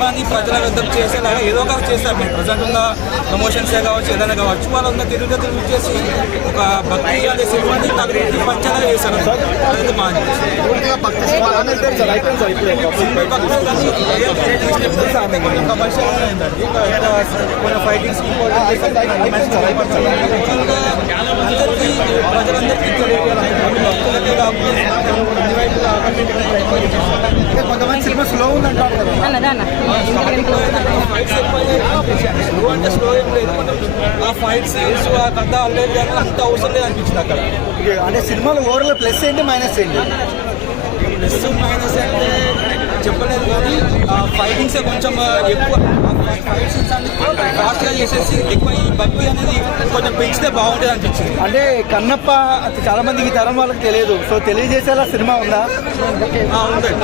సినిమాని ప్రజల వద్దకు చేసేలాగా ఏదో ఒకటి చేస్తారు. మీరు ప్రజెంట్ ఉన్న ప్రమోషన్సే కావచ్చు, ఏదైనా కావచ్చు, వాళ్ళంతా తిరుగుగతులు చేసి ఒక భక్తి అనే సినిమాని నాకు పంచేలా చేశారు. అదైతే మా కమర్షియల్ ఏంటండి, కొన్ని ఫైటింగ్స్ అందరికీ ప్రజలందరికీ భక్తులకే కాకుండా కొంతమంది సినిమా స్లో ఉందంటారు కదా, స్లో అంటే స్లో ఏం లేదు. ఆ ఫైట్ సీన్స్ ఆ కథ అల్లేదు కానీ అంత అవసరం లేదు అనిపించింది అక్కడ. అంటే సినిమాలో ఓవరాల్ ప్లస్ ఏంటి మైనస్ ఏంటి? ప్లస్ మైనస్ అంటే చెప్పలేదు కానీ ఆ ఫైటింగ్సే కొంచెం ఎక్కువ, ఫైట్ సీన్స్ అన్ని ఫాస్ట్గా చేసేసి ఎక్కువ ఈ భక్తి అనేది కొంచెం పెంచితే బాగుంటుంది అనిపించింది. అంటే కన్నప్ప చాలా మందికి తరం వాళ్ళకి తెలియదు, సో తెలియజేసేలా సినిమా ఉందా? ఉందండి.